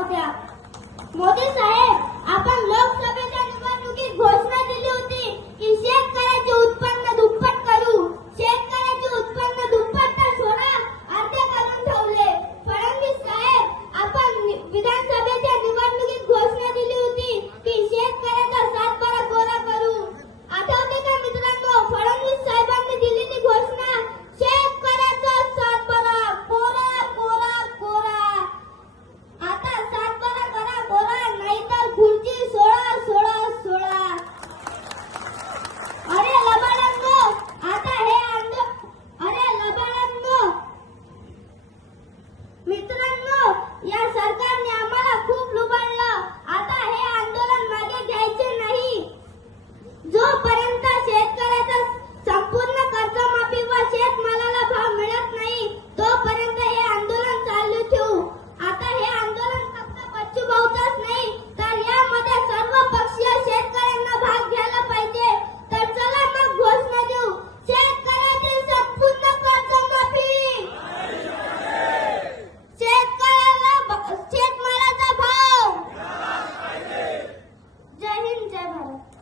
होत्या. मोदी साहेब, आपण लोकसभेच्या निवडणुकीत घोषणा दिली होती की शेतकऱ्याचे उत्पन्न दुप्पट करू. शेतकऱ्याचे उत्पन्न दुप्पट तर सोडा, अर्धे करून ठेवले. फडणवीस साहेब, आपण विधानसभेच्या निवडणुकीत घोषणा दिली होती की शेतकऱ्याचा सातबारा कोरा करू. आठवते का मित्रांनो, फडणवीस साहेबांनी दिलेली घोषणा, शेतकऱ्याचा सातबारा कोरा कोरा कोरा. आता सातबारा करा कोरा, नाहीतर खुर्ची सोळा सोळा सोळा. अरे लबाडांनो, आता हे अरे लबाडांनो, मित्रांनो, या सरकारने आम्हाला खूप लुबाडलं. आता हे आंदोलन मागे घ्यायचे नाही. जोपर्यंत शेतकऱ्याचा संपूर्ण कर्जमाफी व शेतमालाला भाव मिळत नाही, तोपर्यंत हे आंदोलन चालू ठेवू. आता हे आंदोलन फक्त बच्चूभाऊचंच नाही, तर यामध्ये सर्व पक्षीय शेतकऱ्यांना भाग घ्यायला पाहिजे. तर चला मग घोषणा देऊ, शेतकऱ्यातील संपूर्ण कर्जमाफी, शेतकऱ्याला शेतमालाचा भाव. जय हिंद, जय भारत.